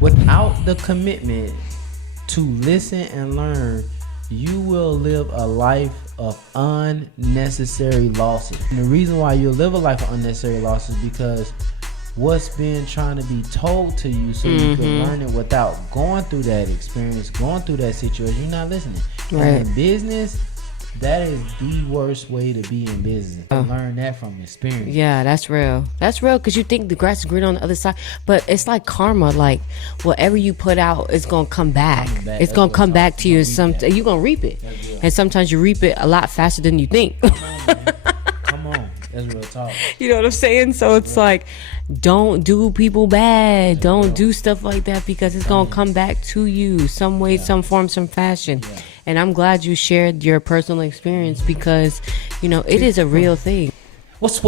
Without the commitment to listen and learn, you will live a life of unnecessary losses. And the reason why you'll live a life of unnecessary losses is because what's been trying to be told to you so you can learn it without going through that experience, going through that situation, you're not listening. Right. And in business, that is the worst way to be in business. Learn that from experience. Yeah, that's real. That's real because you think the grass is green on the other side. But it's like karma. Like, whatever you put out, it's going to come back. It's going to come back to you. You're going to reap it. And sometimes you reap it a lot faster than you think. Come on. That's real talk. You know what I'm saying? So it's like, don't do people bad. Don't do stuff like that because it's going to come back to you some way, some form, some fashion. Yeah. And I'm glad you shared your personal experience because, it is a real thing. What's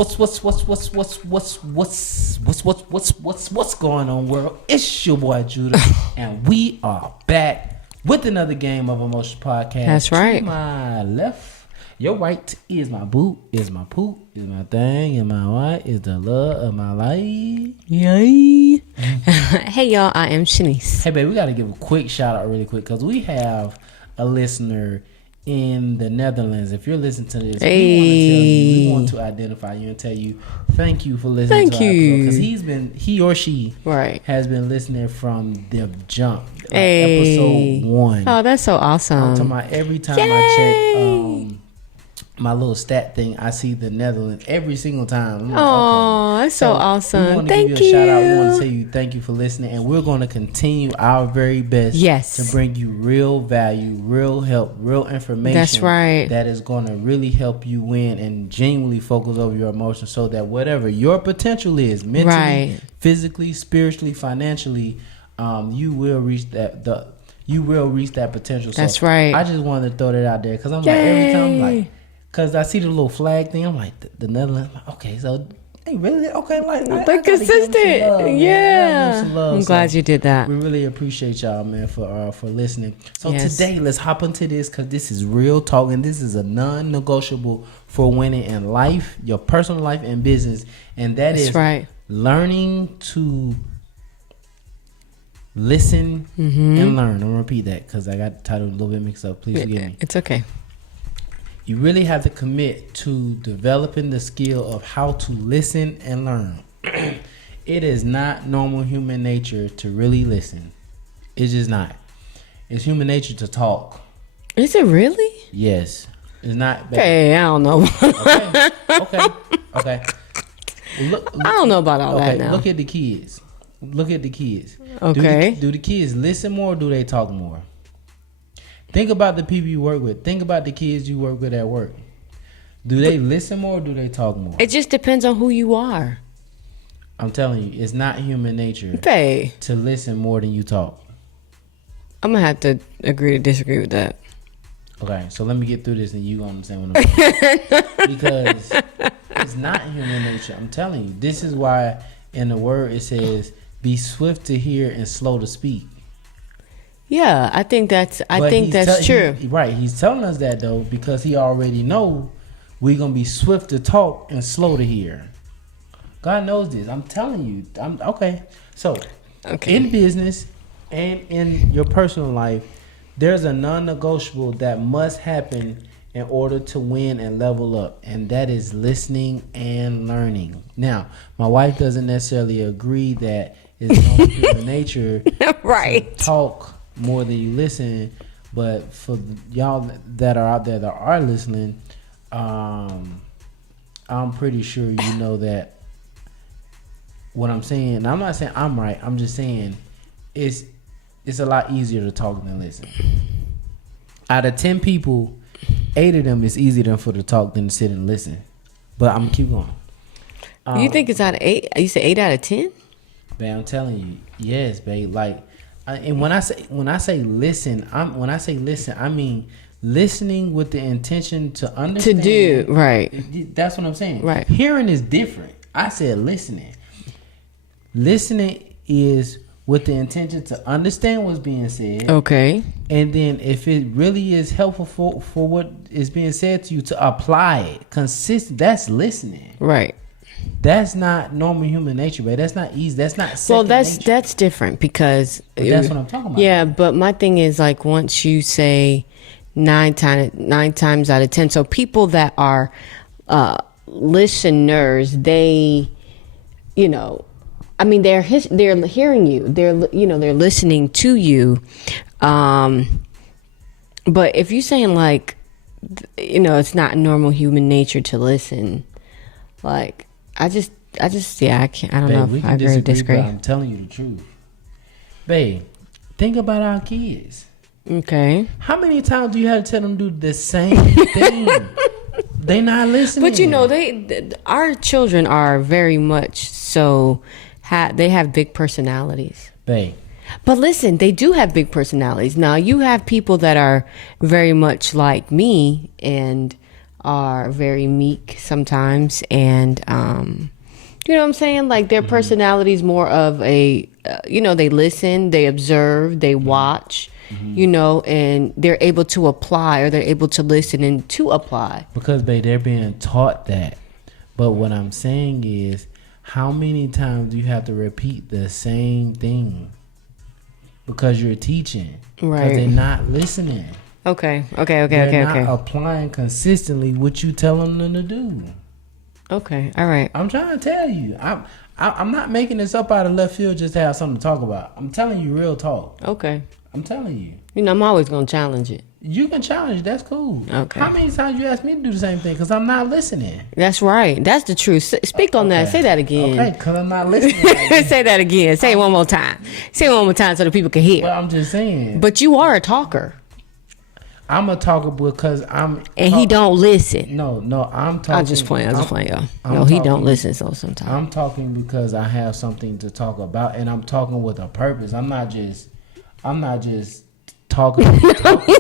going on, world? It's your boy Judah, and we are back with another game of Emotions Podcast. That's right. To my left, your right is my boot, is my poop, is my thing, and my right is the love of my life. Yay! Hey y'all, I am Shanice. Hey babe, we got to give a quick shout out really quick because we have a listener in the Netherlands. If you're listening to this, we want to identify you and tell you thank you for listening to our episode because he or she has been listening from the jump, episode 1. Oh, that's so awesome. I'm talking about every time I check my little stat thing, I see the Netherlands every single time. Like, oh, that's so awesome. We want to give you a shout out. We want to tell you thank you for listening, and we're going to continue our very best to bring you real value, real help, real information. That's right. That is going to really help you win and genuinely focus over your emotions so that whatever your potential is, mentally, physically, spiritually, financially, you will reach that. You will reach that potential. That's right. I just wanted to throw that out there because I'm like every time I'm like. Because I see the little flag thing. I'm like, the Netherlands. Okay, so they really, okay. Like, they're consistent. Yeah. I'm glad you did that. We really appreciate y'all, man, for listening. So today, let's hop into this because this is real talk. And this is a non-negotiable for winning in life, your personal life and business. And that's learning to listen and learn. I'm going to repeat that because I got the title a little bit mixed up. Please forgive me. It's okay. You really have to commit to developing the skill of how to listen and learn. It is not normal human nature to really listen. It's just not. It's human nature to talk. Is it really? Yes. It's not. Okay, I don't know. Okay. Look, I don't know about all that now. Look at the kids. Okay. Do the kids listen more or do they talk more? Think about the people you work with. Think about the kids you work with at work. Do they listen more or do they talk more? It just depends on who you are. I'm telling you, it's not human nature to listen more than you talk. I'm going to have to agree to disagree with that. Okay, so let me get through this and you understand what I'm saying. Because it's not human nature. I'm telling you. This is why in the word it says, be swift to hear and slow to speak. Yeah, I think that's true. He's telling us that though because he already know we're gonna be swift to talk and slow to hear. God knows this. I'm telling you. So, in business and in your personal life, there's a non-negotiable that must happen in order to win and level up, and that is listening and learning. Now, my wife doesn't necessarily agree that it's normal human nature to talk more than you listen, but for y'all that are out there that are listening, I'm pretty sure you know that what I'm saying. And I'm not saying I'm right. I'm just saying it's a lot easier to talk than listen. Out of 10 people, 8 of them it's easier for to talk than to sit and listen. But I'm gonna keep going. You think it's out of 8? You said 8 out of 10? Babe, I'm telling you, yes, babe. Like. And when I say listen, I mean listening with the intention to understand. To do, right. That's what I'm saying. Right. Hearing is different. I said listening. Listening is with the intention to understand what's being said. Okay. And then if it really is helpful for what is being said to you, to apply it consistent. That's listening. Right. That's not normal human nature, babe. That's not easy. That's not Well, second nature. that's different because But that's what I'm talking about. yeah, but my thing is like once you say nine times out of 10, so people that are listeners, they, you know, I mean, they're hearing you, they're listening to you, but if you're saying like, it's not normal human nature to listen, like I just yeah, I can't. I don't know if I agree or disagree. But I'm telling you the truth, babe. Think about our kids. Okay. How many times do you have to tell them to do the same thing? They not listening. But our children are very much so. They have big personalities. Babe. But listen, they do have big personalities. Now you have people that are very much like me and are very meek sometimes, and you know what I'm saying? Like their personality is more of a, they listen, they observe, they watch, and they're able to apply, or they're able to listen and to apply. Because, babe, they're being taught that. But what I'm saying is, how many times do you have to repeat the same thing? Because you're teaching. Right. Because they're not listening. Okay. They're not applying consistently what you tell them to do. Okay, all right. I'm trying to tell you. I'm not making this up out of left field just to have something to talk about. I'm telling you real talk. Okay. I'm telling you. I'm always going to challenge it. You can challenge it. That's cool. Okay. How many times you ask me to do the same thing? Because I'm not listening. That's right. That's the truth. Speak on that. Say that again. Okay, because I'm not listening. Say that again. Say it one more time. Say it one more time so the people can hear. Well, I'm just saying. But you are a talker. I'm a talker because he don't listen. No, I'm talking. I'm just playing, y'all. No, he don't listen, so sometimes. I'm talking because I have something to talk about, and I'm talking with a purpose. I'm not just talking.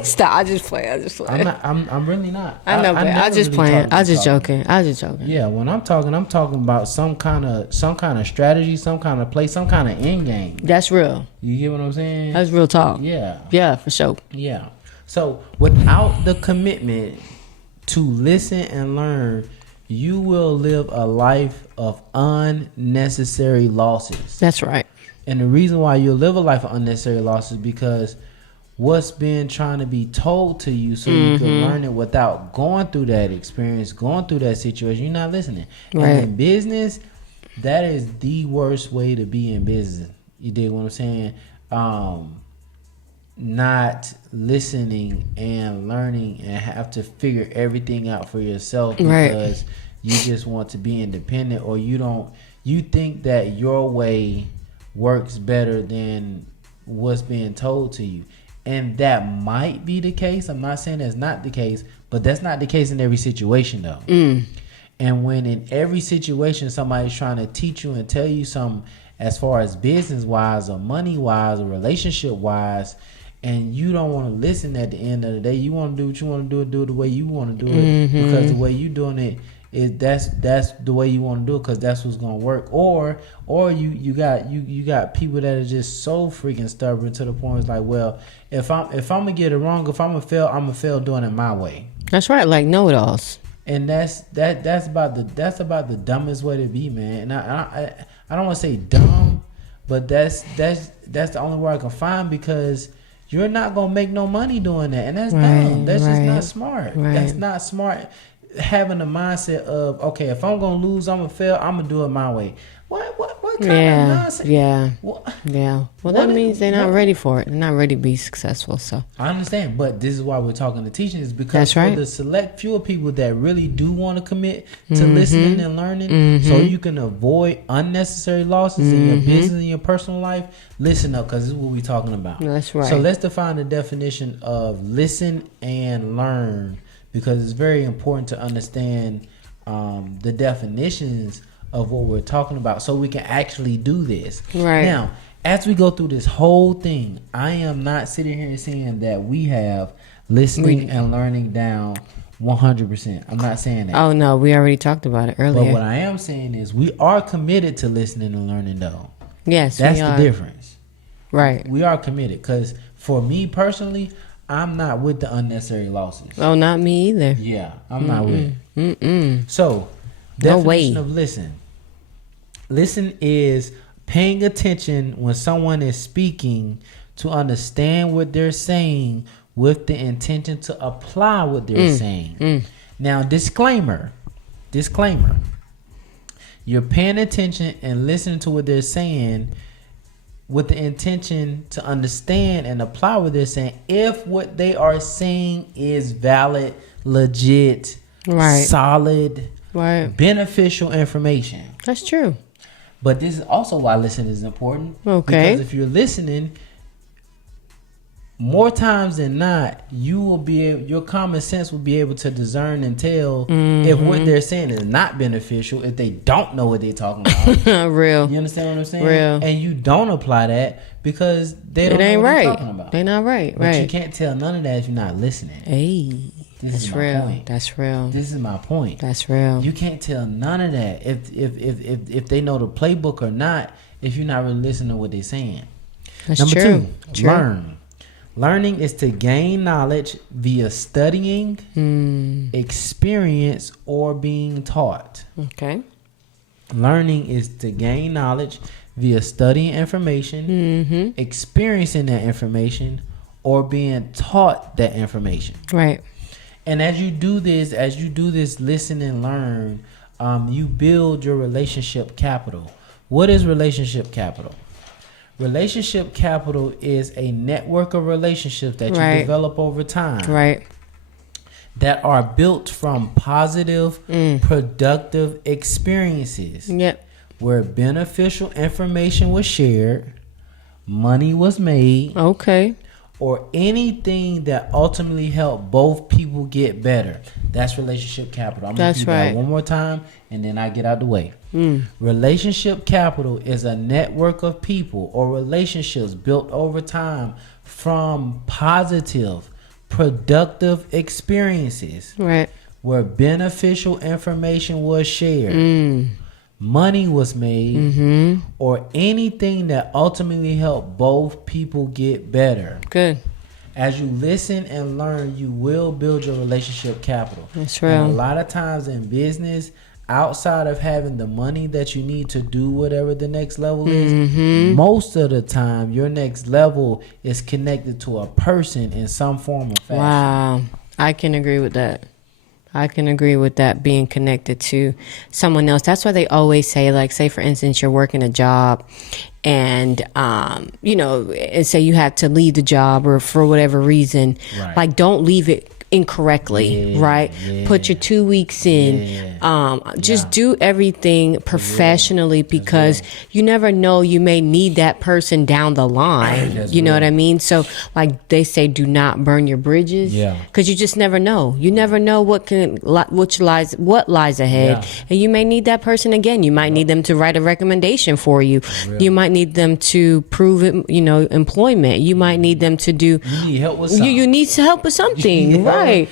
Stop. I just play. I'm really not. I know, but I just really playing. I just joking. Yeah, when I'm talking about some kind of strategy, some kind of play, some kind of end game. That's real. You get what I'm saying? That's real talk. Yeah. Yeah, for sure. Yeah. So without the commitment to listen and learn, you will live a life of unnecessary losses. That's right. And the reason why you'll live a life of unnecessary losses is because what's been trying to be told to you so you can learn it without going through that experience, going through that situation, you're not listening. Right. And in business, that is the worst way to be in business. You dig what I'm saying? Not listening and learning and have to figure everything out for yourself because you just want to be independent, or you think that your way works better than what's being told to you. And that might be the case. I'm not saying that's not the case, but that's not the case in every situation though. And when in every situation somebody's trying to teach you and tell you something as far as business wise or money wise or relationship wise, and you don't want to listen at the end of the day, you want to do what you want to do it the way you want to do it, because the way you doing it is that's the way you want to do it, because that's what's gonna work. Or you got people that are just so freaking stubborn to the point it's like, well, if I'm gonna get it wrong, if I'm gonna fail doing it my way. That's right, like know-it-alls. And that's about the dumbest way to be, man. And I don't want to say dumb, but that's the only word I can find, because you're not gonna make no money doing that, and that's dumb. That's just not smart. That's not smart. Having the mindset of, okay, if I'm gonna lose, I'm gonna fail, I'm gonna do it my way. What kind of nonsense? Yeah. Well, that means they're not ready for it. They're not ready to be successful. So I understand, but this is why we're talking to teaching, is because for the select few people that really do want to commit to listening and learning, so you can avoid unnecessary losses in your business and your personal life. Listen up, because this is what we're talking about. That's right. So let's define the definition of listen and learn, because it's very important to understand the definitions of what we're talking about so we can actually do this. Right. Now, as we go through this whole thing, I am not sitting here saying that we have listening and learning down 100%. I'm not saying that. Oh, no, we already talked about it earlier. But what I am saying is we are committed to listening and learning, though. Yes, that's the difference. Right. We are committed, because for me personally, I'm not with the unnecessary losses. Oh, not me either. Yeah, I'm not with it. So, definition of listen. Listen is paying attention when someone is speaking to understand what they're saying with the intention to apply what they're saying. Now, disclaimer. You're paying attention and listening to what they're saying with the intention to understand and apply what they're saying if what they are saying is valid, legit, solid, beneficial information. That's true. But this is also why listening is important. Okay. Because if you're listening, more times than not, your common sense will be able to discern and tell if what they're saying is not beneficial, if they don't know what they're talking about. Real. You understand what I'm saying? Real. And you don't apply that because they don't know what they're talking about. They're not right. But you can't tell none of that if you're not listening. Hey. That's real. Point. That's real. This is my point. That's real. You can't tell none of that if they know the playbook or not if you're not really listening to what they're saying. That's Number true. two, learn. Learning is to gain knowledge via studying, experience, or being taught. Okay. Learning is to gain knowledge via studying information, experiencing that information, or being taught that information. Right. And as you do this, listen and learn, you build your relationship capital. What is relationship capital? Relationship capital is a network of relationships that you develop over time. Right. That are built from positive, productive experiences. Yep. Where beneficial information was shared, money was made. Okay. Or anything that ultimately helped both people get better. That's relationship capital. I'm going to do that one more time and then I get out the way. Relationship capital is a network of people or relationships built over time from positive, productive experiences. Right. Where beneficial information was shared. Money was made, or anything that ultimately helped both people get better. Good. As you listen and learn, you will build your relationship capital. That's real. And a lot of times in business, outside of having the money that you need to do whatever the next level is, most of the time your next level is connected to a person in some form or fashion. Wow. I can agree with that. I can agree with that, being connected to someone else. That's why they always say, like, say, for instance, you're working a job and, and say you have to leave the job or for whatever reason, like, don't leave it incorrectly, right? Put your 2 weeks in. Just do everything professionally because you never know, you may need that person down the line. You know what I mean? So, like they say, do not burn your bridges. Because you just never know. You never know what lies ahead, and you may need that person again. You might need them to write a recommendation for you. You might need them to prove it, employment. You might need them to do. You need help with something. You need help with something, right? Right.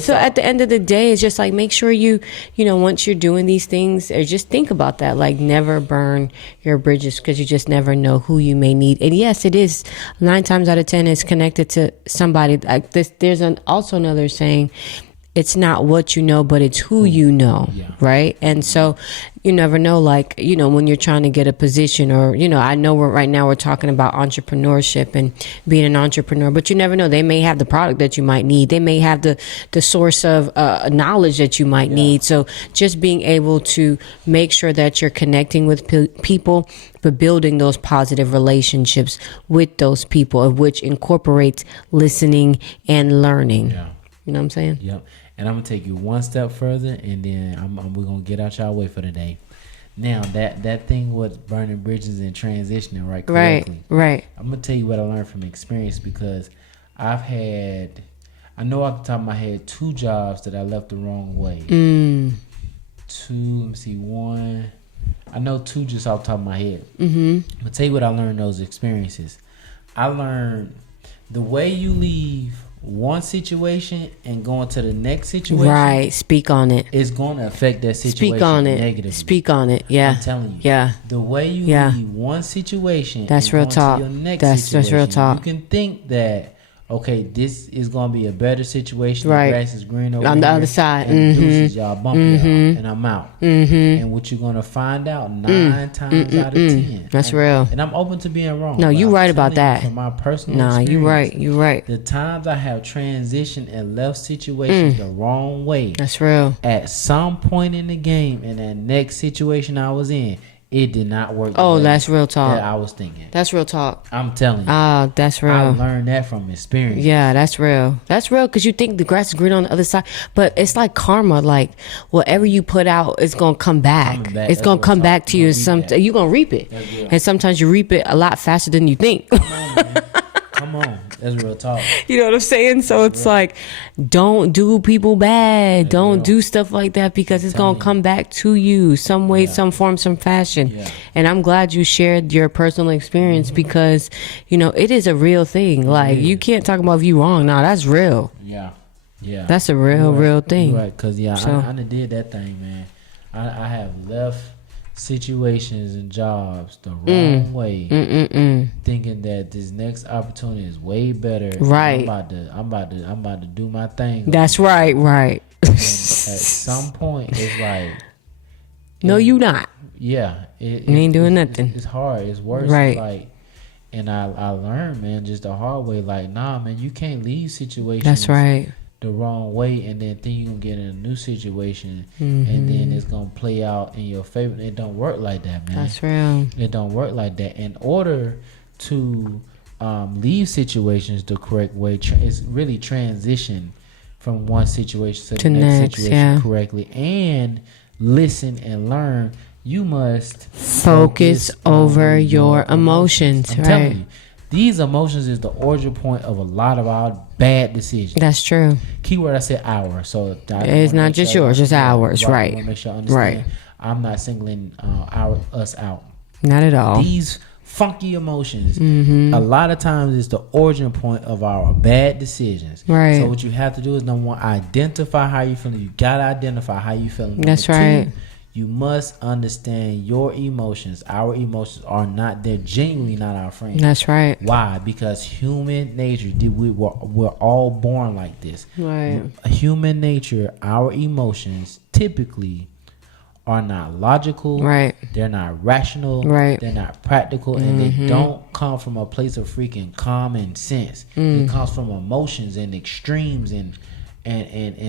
So at the end of the day, it's just like, make sure you once you're doing these things, or just think about that, like, never burn your bridges because you just never know who you may need. And yes, it is 9 times out of 10 is connected to somebody like this. There's also another saying, it's not what you know, but it's who you know, right? And so you never know, like, when you're trying to get a position or, I know right now we're talking about entrepreneurship and being an entrepreneur, but you never know. They may have the product that you might need. They may have the source of knowledge that you might need. So just being able to make sure that you're connecting with people, but building those positive relationships with those people, of which incorporates listening and learning. You know what I'm saying? Yep. And I'm gonna take you one step further, and then we're gonna get out y'all way for the day. Now that thing with burning bridges and transitioning correctly. Right. I'm gonna tell you what I learned from experience, because I know off the top of my head 2 jobs that I left the wrong way. 2. Let me see. 1. I know 2 just off the top of my head. I'm gonna tell you what I learned in those experiences. I learned the way you leave one situation and going to the next situation. Right. Speak on it. It's going to affect that situation negatively. Speak on it. Yeah. I'm telling you. Yeah. The way you leave one situation. That's real talk. To your next That's real talk. You can think that, okay, this is gonna be a better situation. Right. The grass is green over on the here, other side. and deuces, y'all bump y'all, and I'm out. And what you're gonna find out 9 times out of 10. That's real. And I'm open to being wrong. No, but you I'm right about telling you that. From my personal Nah, experience, you right. You right. the times I have transitioned and left situations the wrong way, That's real. at some point in the game, in that next situation I was in, it did not work. Oh, that's real talk. That I was thinking. That's real talk. I'm telling you. Ah, that's real. I learned that from experience. Yeah, that's real. That's real because you think the grass is green on the other side, but it's like karma. Like whatever you put out, it's gonna come back. It's That's gonna what come I'm back to talking you. about. You're gonna reap it, and sometimes you reap it a lot faster than you think. Come on, man. Come on. That's real talk. You know what I'm saying? So it's like, don't do people bad. Don't do stuff like that because it's gonna come back to you some way, some form, some fashion. Yeah. And I'm glad you shared your personal experience because, you know, it is a real thing. Like you can't talk about if you wrong. No, that's real. Yeah. Yeah. That's a real thing. You're right. Because, I So- done did that thing, man. I have left situations and jobs the wrong way, thinking that this next opportunity is way better. Right. I'm about to do my thing. That's right. Right. And at some point, it's like, No, you not. yeah, You ain't doing nothing. It's hard. It's worse. Right. It's like, and I learned, man, just the hard way. Like, nah, man, you can't leave situations. That's right. The wrong way, and then think you're gonna get in a new situation, and then it's gonna play out in your favor. It don't work like that, man. That's real. It don't work like that. In order to leave situations the correct way, it's really transition from one situation to the next situation correctly, and listen and learn. You must Focus over your emotions. I'm Right. telling you, these emotions is the origin point of a lot of our bad decisions. That's true. Keyword I said ours. So It's not just yours, just ours. Right. I want to make sure I understand. Right. I'm not singling us out. Not at all. These funky emotions, a lot of times, is the origin point of our bad decisions. Right. So what you have to do is, number one, identify how you feeling. You gotta identify how you feeling. That's Number right. two, you must understand your emotions. Our emotions are not, they're genuinely not our friends. That's right. Why? Because human nature, we're all born like this. Right. Human nature, our emotions typically are not logical. Right. They're not rational. Right. They're not practical, and they don't come from a place of freaking common sense. It comes from emotions and extremes and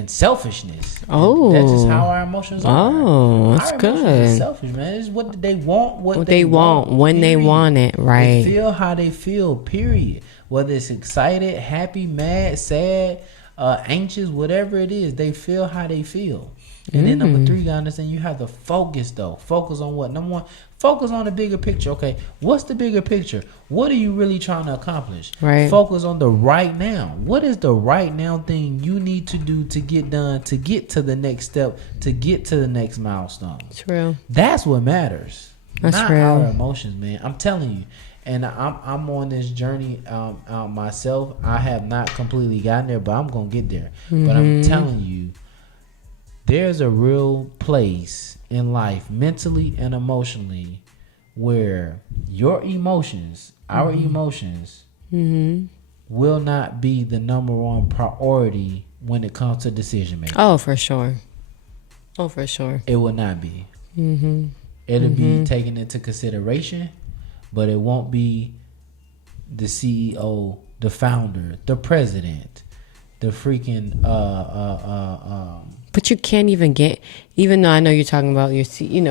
selfishness. Oh. And that's just how our emotions are. Oh, that's our emotions are good. selfish, man. It's what they want, What they want when they period. want it. They Right. feel how they feel, period. Whether it's excited, happy, mad, sad, anxious, whatever it is, they feel how they feel. And then number three, you gotta understand, you have to focus though. Focus on what? Number one, focus on the bigger picture. Okay, what's the bigger picture? What are you really trying to accomplish? Right. Focus on the right now. What is the right now thing you need to do to get done, to get to the next step, to get to the next milestone? It's real. That's what matters. That's not real. our emotions, man. I'm telling you. And I'm on this journey myself. I have not completely gotten there, but I'm gonna get there. But I'm telling you, there's a real place in life, mentally and emotionally, where your emotions, our emotions, will not be the number one priority when it comes to decision making. Oh, for sure. Oh, for sure. It will not be. It'll be taken into consideration, but it won't be the CEO, the founder, the president, the freaking But you can't even get, even though I know you're talking about your,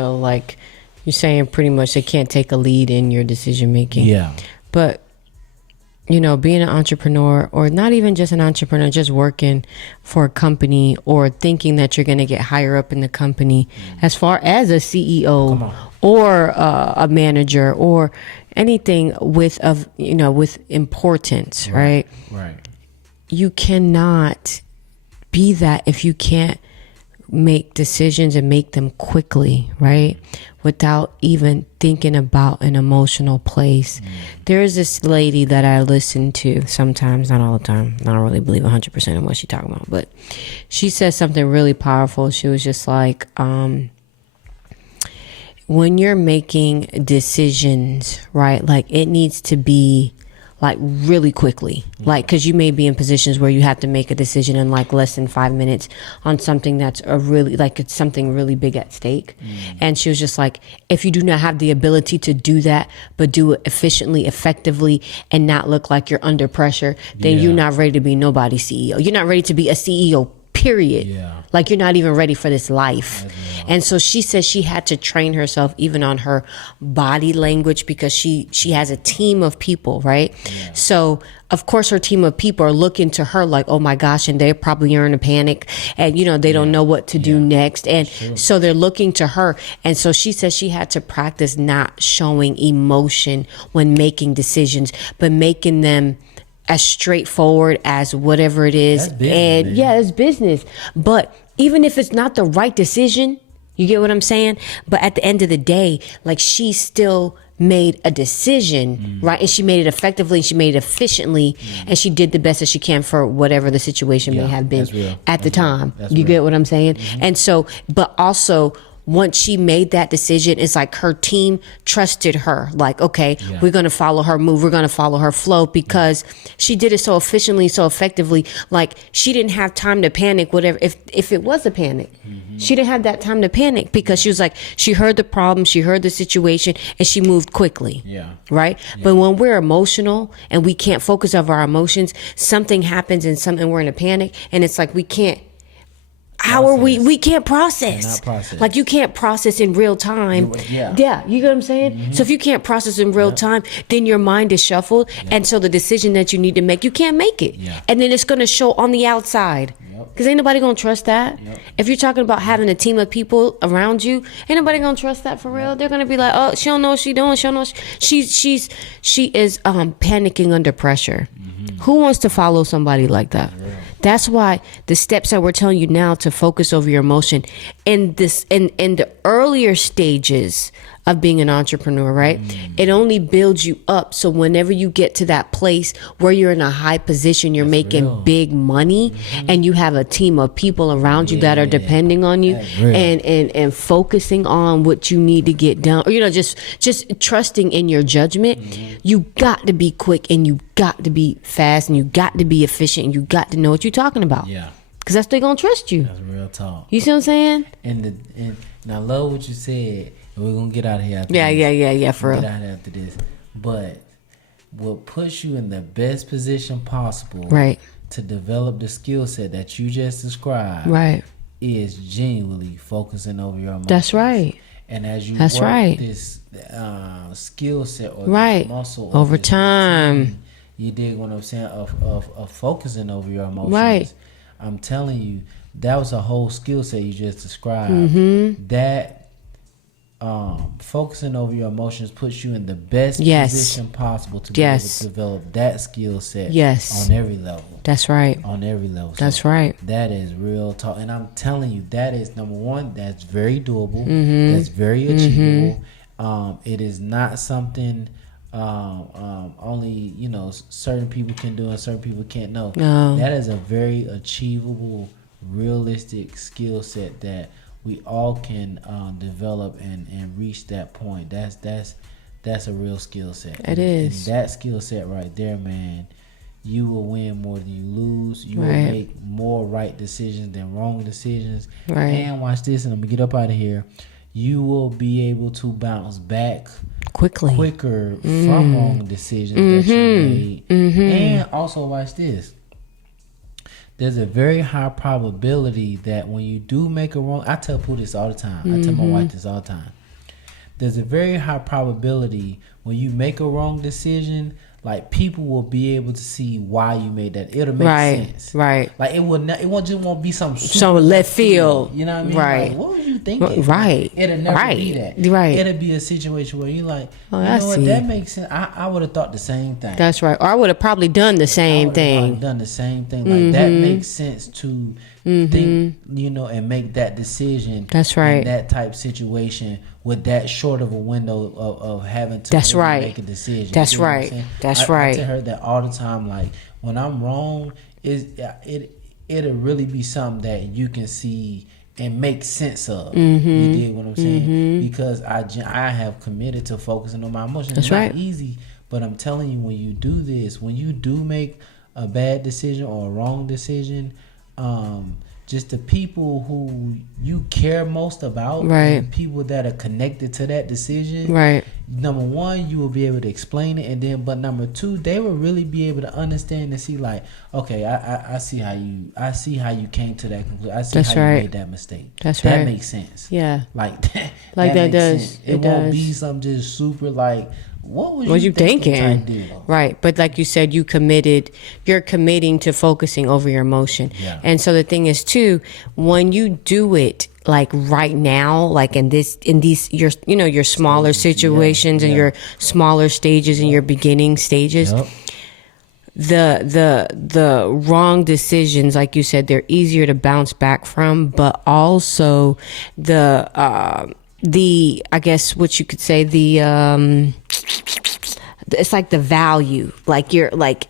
like you're saying pretty much they can't take a lead in your decision making. yeah. But, being an entrepreneur, or not even just an entrepreneur, just working for a company or thinking that you're going to get higher up in the company, as far as a CEO or a manager or anything with importance, right? Right. You cannot be that if you can't make decisions and make them quickly, right? Without even thinking about an emotional place. There's this lady that I listen to sometimes, not all the time. I don't really believe 100% in what she's talking about, but she says something really powerful. She was just like, when you're making decisions, right? Like it needs to be like really quickly, like because you may be in positions where you have to make a decision in like less than 5 minutes on something that's a really like it's something really big at stake. And she was just like, if you do not have the ability to do that but do it efficiently, effectively, and not look like you're under pressure, then you're not ready to be nobody's CEO. You're not ready to be a CEO, period. Like you're not even ready for this life. And so she says she had to train herself even on her body language because she has a team of people, right? So of course her team of people are looking to her like, oh my gosh, and they probably are in a panic and you know they don't know what to do next. And so they're looking to her. And so she says she had to practice not showing emotion when making decisions, but making them as straightforward as whatever it is. And it's business. But even if it's not the right decision, you get what I'm saying? But at the end of the day, like she still made a decision, right? And she made it effectively, and she made it efficiently, and she did the best that she can for whatever the situation may have been at the time. You get what I'm saying? And so, but also once she made that decision, it's like her team trusted her. Like, okay, we're going to follow her move. We're going to follow her flow because she did it so efficiently, so effectively. Like she didn't have time to panic, whatever. If it was a panic, she didn't have that time to panic because she was like, she heard the problem, she heard the situation, and she moved quickly. Right. But when we're emotional and we can't focus on our emotions, something happens and we're in a panic, and it's like we can't. How are we can't process. Like you can't process in real time. You get what I'm saying? So if you can't process in real time, then your mind is shuffled. And so the decision that you need to make, you can't make it. And then it's going to show on the outside. Because ain't nobody going to trust that. If you're talking about having a team of people around you, ain't nobody going to trust that for real. They're going to be like, oh, she don't know what she doing. She don't know. She is panicking under pressure. Who wants to follow somebody like that? That's why the steps that we're telling you now to focus over your emotion in the earlier stages of being an entrepreneur, right? It only builds you up. So whenever you get to that place where you're in a high position, you're making big money and you have a team of people around you that are depending on you and focusing on what you need to get done, or, you know, just trusting in your judgment. You got to be quick and you got to be fast and you got to be efficient and you got to know what you're talking about. Because that's they're going to trust you. That's real talk. You see what I'm saying? And I love what you said. We're going to get out of here after this. For real. Get out after this. But what puts you in the best position possible to develop the skill set that you just described is genuinely focusing over your emotions. That's right. And as you work this skill set or this muscle over time, routine, you dig what I'm saying, of focusing over your emotions. I'm telling you, that was a whole skill set you just described. That focusing over your emotions puts you in the best position possible to be able to develop that skill set on every level. That's right. On every level. That's right. That is real talk. And I'm telling you, that is, number one, that's very doable. That's very achievable. It is not something only, you know, certain people can do and certain people can't. No. That is a very achievable, realistic skill set that we all can develop and reach that point. That's a real skill set. It is. And that skill set right there, man, you will win more than you lose. You will make more right decisions than wrong decisions. And watch this, and I'm gonna get up out of here. You will be able to bounce back quicker from wrong decisions that you made. And also watch this. There's a very high probability that when you do make a wrong, I tell people this all the time. I tell my wife this all the time. There's a very high probability when you make a wrong decision, like people will be able to see why you made that. It'll make sense. Like it won't be some left field. You know what I mean? Like, what was you thinking? It'll never be that. It'll be a situation where you're like, you know what, that makes sense. I would have thought the same thing. That's right. Or I would have probably done the same thing. Like that makes sense to think, you know, and make that decision. That's right. In that type situation with that short of a window of having to make a decision. That's right. I tell her that all the time. Like when I'm wrong, it'll really be something that you can see and make sense of. You dig what I'm saying? Because I have committed to focusing on my emotions. It's not easy, But I'm telling you, when you do this, when you do make a bad decision or a wrong decision, just the people who you care most about, and people that are connected to that decision, number one, you will be able to explain it, and then, but number two, they will really be able to understand and see, like, okay, I see how you came to that conclusion. I see how you made that mistake. That makes sense. Yeah, like that. Like that does. Sense. It won't be something just super like, what was you thinking? Right. But like you said, you're committing to focusing over your emotion. Yeah. And so the thing is too, when you do it like right now, like in these your smaller situations and your smaller stages and your beginning stages, the wrong decisions, like you said, they're easier to bounce back from, but also the I guess what you could say, it's like the value, like you're like,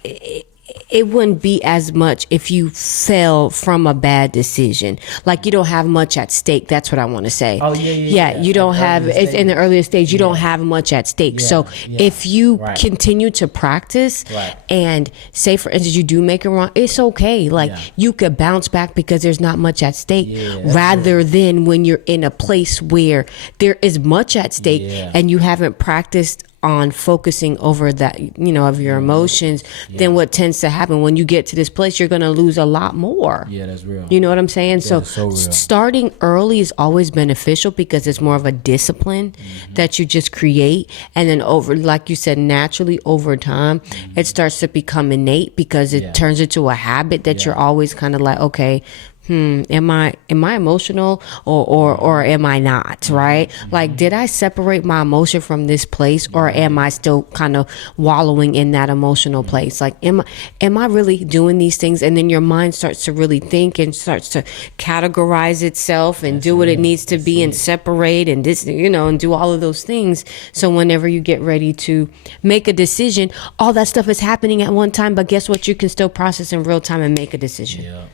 it wouldn't be as much if you fell from a bad decision. Like you don't have much at stake. That's what I want to say. Oh yeah. You don't have, it's in the earlier stage, you don't have much at stake. So if you continue to practice and say, for instance, you do make it wrong, it's okay. Like you could bounce back because there's not much at stake, rather than when you're in a place where there is much at stake and you haven't practiced on focusing over that, of your emotions, then what tends to happen when you get to this place, you're going to lose a lot more. Yeah, that's real. You know what I'm saying? So starting early is always beneficial because it's more of a discipline that you just create. And then like you said, naturally over time, it starts to become innate because it turns into a habit that you're always kind of like, okay, am I emotional or am I not, right? Like, did I separate my emotion from this place, or am I still kind of wallowing in that emotional place? Like, am I really doing these things? And then your mind starts to really think and starts to categorize itself and do what it needs to be and separate and this, and do all of those things. So whenever you get ready to make a decision, all that stuff is happening at one time, but guess what? You can still process in real time and make a decision. Yeah.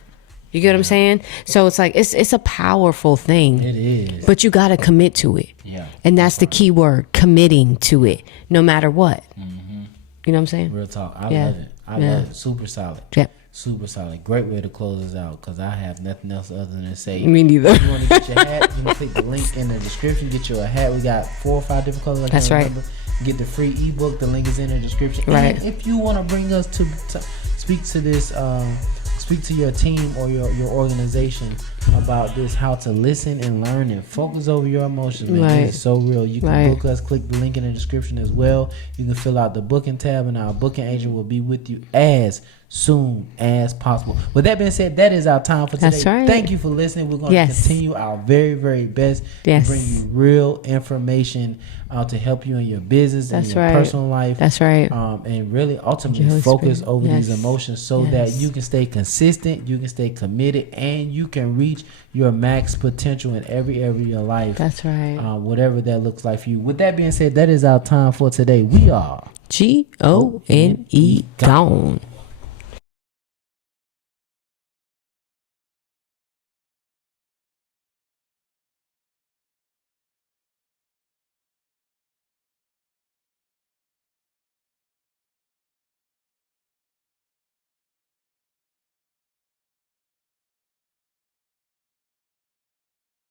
You get what I'm saying? So it's like, it's a powerful thing. It is. But you got to commit to it. Yeah. And that's the key word, committing to it, no matter what. Mm-hmm. You know what I'm saying? Real talk. I love it. I love it. Super solid. Yep. Super solid. Great way to close us out, because I have nothing else other than to say. Me neither. If you want to get your hat, you can click the link in the description. Get you a hat. We got 4 or 5 different colors. That's right. Remember. Get the free ebook. The link is in the description. Right. And if you want to bring us to speak to this, speak to your team or your organization about this, how to listen and learn and focus over your emotions, man. It's so real. You can book us. Click the link in the description as well. You can fill out the booking tab, and our booking agent will be with you as soon as possible. With that being said, that is our time for today. That's right. Thank you for listening. We're going to continue our very, very best to bring you real information to help you in your business and your personal life. That's right. And really ultimately focus over these emotions so that you can stay consistent, you can stay committed, and you can reach your max potential in every area of your life. That's right. Whatever that looks like for you. With that being said, that is our time for today. We are GONE gone.